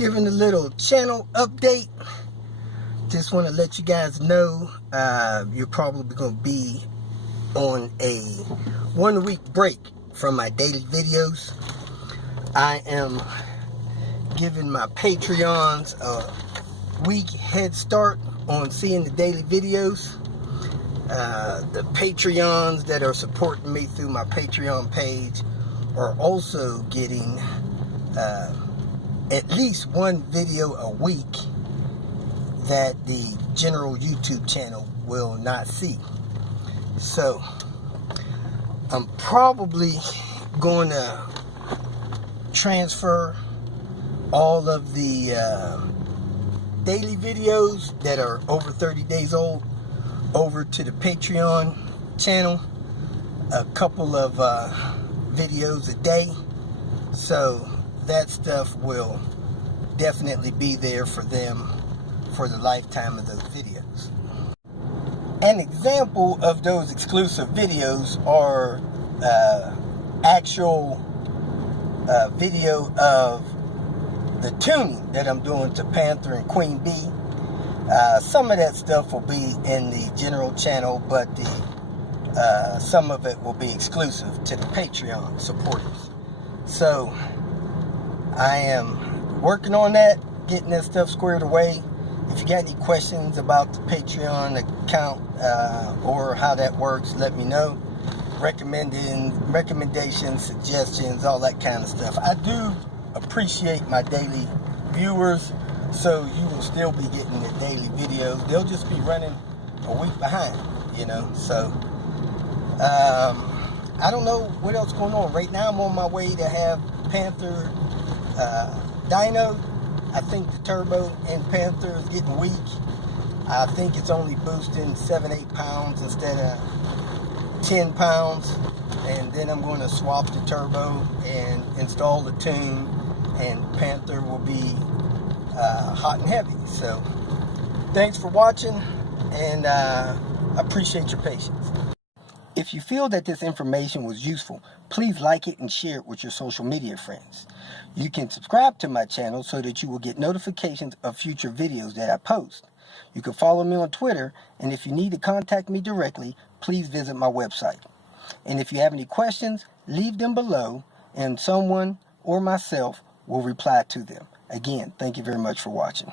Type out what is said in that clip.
giving a little channel update. Just want to let you guys know you're probably going to be on a 1 week break from my daily videos. I am giving my Patreons a week head start on seeing the daily videos. The Patreons that are supporting me through my Patreon page are also getting at least one video a week that the general YouTube channel will not see. So I'm probably going to transfer all of the daily videos that are over 30 days old over to the Patreon channel. A couple of videos a day, so that stuff will definitely be there for them for the lifetime of those videos. An example of those exclusive videos are actual video of the tuning that I'm doing to Panther and Queen Bee. Some of that stuff will be in the general channel, but some of it will be exclusive to the Patreon supporters. So I am working on that, getting that stuff squared away. If you got any questions about the Patreon account or how that works, let me know. Recommendations, suggestions, all that kind of stuff. I do appreciate my daily viewers, so you will still be getting the daily videos. They'll just be running a week behind, you know. So I don't know what else going on. Right now I'm on my way to have Panther dyno. I think the turbo in Panther is getting weak. I think it's only boosting 7-8 pounds instead of 10 pounds. And then I'm going to swap the turbo and install the tune, and Panther will be hot and heavy. So thanks for watching, and I appreciate your patience. If you feel that this information was useful, please like it and share it with your social media friends. You can subscribe to my channel so that you will get notifications of future videos that I post. You can follow me on Twitter, and if you need to contact me directly, please visit my website. And if you have any questions, leave them below, and someone or myself will reply to them. Again, thank you very much for watching.